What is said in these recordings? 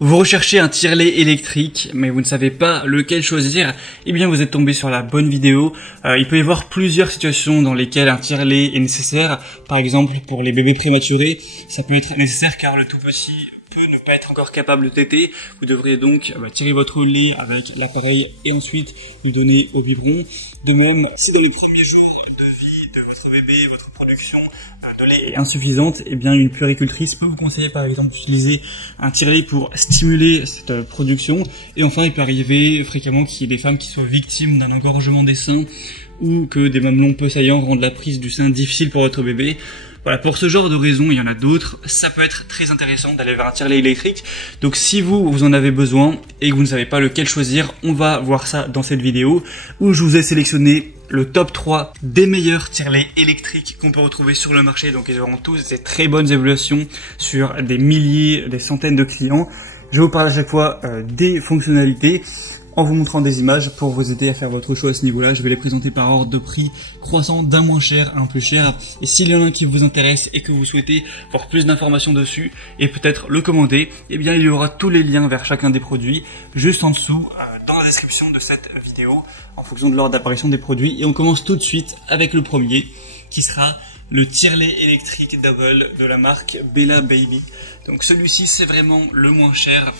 Vous recherchez un tire-lait électrique, mais vous ne savez pas lequel choisir, eh bien vous êtes tombé sur la bonne vidéo. Il peut y avoir plusieurs situations dans lesquelles un tire-lait est nécessaire. Par exemple, pour les bébés prématurés, ça peut être nécessaire car le tout petit peut ne pas être encore capable de téter. Vous devrez donc tirer votre lait avec l'appareil et ensuite le donner au biberon. De même, si dans les premiers jours de vie de votre bébé, votre production de lait est insuffisante, eh bien une puéricultrice peut vous conseiller par exemple d'utiliser un tire-lait pour stimuler cette production. Et enfin, il peut arriver fréquemment qu'il y ait des femmes qui soient victimes d'un engorgement des seins ou que des mamelons peu saillants rendent la prise du sein difficile pour votre bébé. Voilà, pour ce genre de raisons, il y en a d'autres, ça peut être très intéressant d'aller vers un tire-lait électrique. Donc si vous en avez besoin et que vous ne savez pas lequel choisir, on va voir ça dans cette vidéo où je vous ai sélectionné le top 3 des meilleurs tire-lait électriques qu'on peut retrouver sur le marché. Donc ils auront tous des très bonnes évaluations sur des milliers, des centaines de clients. Je vais vous parler à chaque fois des fonctionnalités en vous montrant des images pour vous aider à faire votre choix à ce niveau-là. Je vais les présenter par ordre de prix croissant d'un moins cher à un plus cher. Et s'il y en a un qui vous intéresse et que vous souhaitez voir plus d'informations dessus et peut-être le commander, eh bien il y aura tous les liens vers chacun des produits juste en dessous dans la description de cette vidéo en fonction de l'ordre d'apparition des produits. Et on commence tout de suite avec le premier qui sera le tire-lait électrique double de la marque Bella Baby. Donc celui-ci c'est vraiment le moins cher.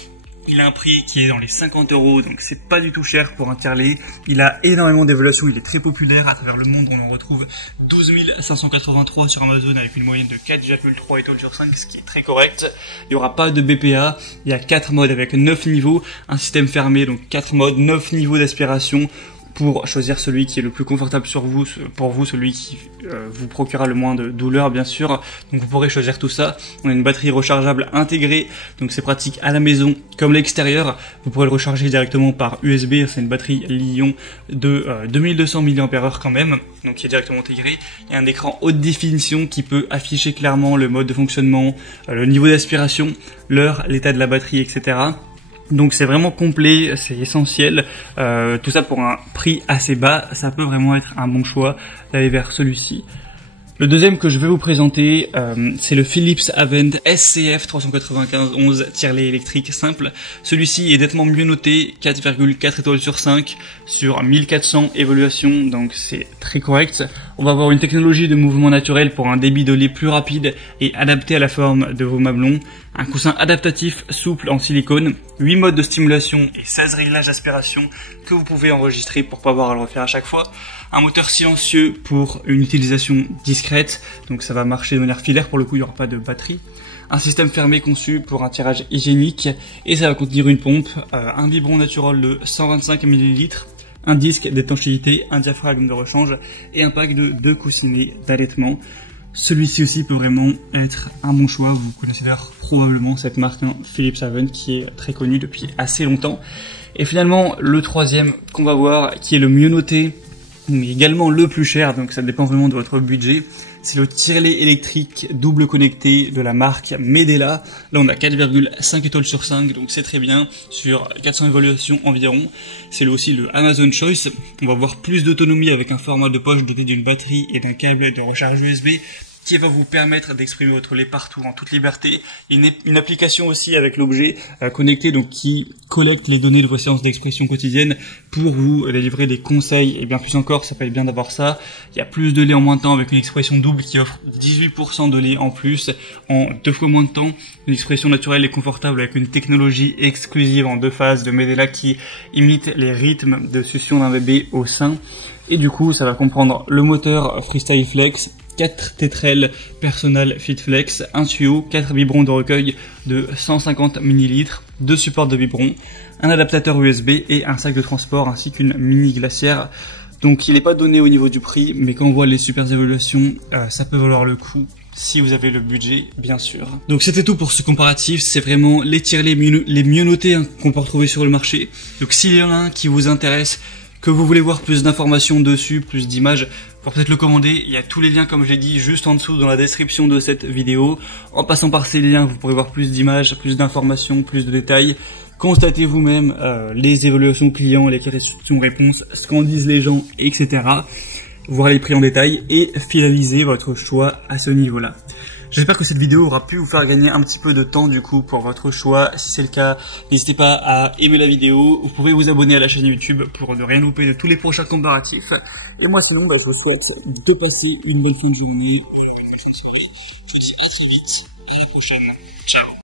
Il a un prix qui est dans les 50 €, donc c'est pas du tout cher pour un tire-lait. Il a énormément d'évaluations, il est très populaire à travers le monde. On en retrouve 12 583 sur Amazon avec une moyenne de 4,3 étoiles sur 5, ce qui est très correct. Il n'y aura pas de BPA, il y a 4 modes avec 9 niveaux, un système fermé, donc 4 modes, 9 niveaux d'aspiration pour choisir celui qui est le plus confortable pour vous, celui qui vous procurera le moins de douleur bien sûr. Donc vous pourrez choisir tout ça. On a une batterie rechargeable intégrée, donc c'est pratique à la maison comme l'extérieur. Vous pourrez le recharger directement par USB, c'est une batterie Li-ion de 2200 mAh quand même, donc qui est directement intégré. Il y a un écran haute définition qui peut afficher clairement le mode de fonctionnement, le niveau d'aspiration, l'heure, l'état de la batterie, etc. Donc c'est vraiment complet, c'est essentiel, tout ça pour un prix assez bas, ça peut vraiment être un bon choix d'aller vers celui-ci. Le deuxième que je vais vous présenter, c'est le Philips Avent SCF 395/11 tire-lait électrique simple. Celui-ci est nettement mieux noté, 4,4 étoiles sur 5 sur 1400 évaluations, donc c'est très correct. On va avoir une technologie de mouvement naturel pour un débit de lait plus rapide et adapté à la forme de vos mamelons, un coussin adaptatif souple en silicone, 8 modes de stimulation et 16 réglages d'aspiration que vous pouvez enregistrer pour pas avoir à le refaire à chaque fois, un moteur silencieux pour une utilisation discrète, donc ça va marcher de manière filaire, pour le coup il n'y aura pas de batterie, un système fermé conçu pour un tirage hygiénique et ça va contenir une pompe, un biberon naturel de 125 ml, un disque d'étanchéité, un diaphragme de rechange et un pack de 2 coussinets d'allaitement. Celui-ci aussi peut vraiment être un bon choix. Vous connaissez d'ailleurs probablement cette marque, Philips Avent, qui est très connue depuis assez longtemps. Et finalement, le troisième qu'on va voir, qui est le mieux noté, mais également le plus cher, donc ça dépend vraiment de votre budget, c'est le tire-lait électrique double connecté de la marque Medela. Là on a 4,5 étoiles sur 5, donc c'est très bien, sur 400 évaluations environ. C'est aussi le Amazon Choice. On va avoir plus d'autonomie avec un format de poche doté d'une batterie et d'un câble de recharge USB qui va vous permettre d'exprimer votre lait partout en toute liberté. Il y a une application aussi avec l'objet connecté, donc qui collecte les données de vos séances d'expression quotidienne pour vous délivrer des conseils et bien plus encore. Ça peut être bien d'avoir ça. Il y a plus de lait en moins de temps avec une expression double qui offre 18% de lait en plus en 2 fois moins de temps. Une expression naturelle et confortable avec une technologie exclusive en 2 phases de Medela qui imite les rythmes de succion d'un bébé au sein. Et du coup, ça va comprendre le moteur Freestyle Flex, 4 tétrelles Personal Fit Flex, un tuyau, 4 biberons de recueil de 150 ml, 2 supports de biberons, un adaptateur USB et un sac de transport ainsi qu'une mini glacière. Donc il n'est pas donné au niveau du prix, mais quand on voit les super évaluations, ça peut valoir le coup si vous avez le budget, bien sûr. Donc c'était tout pour ce comparatif, c'est vraiment les tire-lait les mieux notés qu'on peut retrouver sur le marché. Donc s'il y en a un qui vous intéresse, que vous voulez voir plus d'informations dessus, plus d'images, pour peut-être le commander, il y a tous les liens comme je l'ai dit juste en dessous dans la description de cette vidéo. En passant par ces liens, vous pourrez voir plus d'images, plus d'informations, plus de détails. Constatez vous-même les évaluations clients, les questions-réponses, ce qu'en disent les gens, etc. Voir les prix en détail et finaliser votre choix à ce niveau-là. J'espère que cette vidéo aura pu vous faire gagner un petit peu de temps du coup pour votre choix. Si c'est le cas, n'hésitez pas à aimer la vidéo. Vous pouvez vous abonner à la chaîne YouTube pour ne rien louper de tous les prochains comparatifs. Et moi sinon, je vous souhaite de passer une bonne fin de journée. Je vous dis à très vite, à la prochaine. Ciao.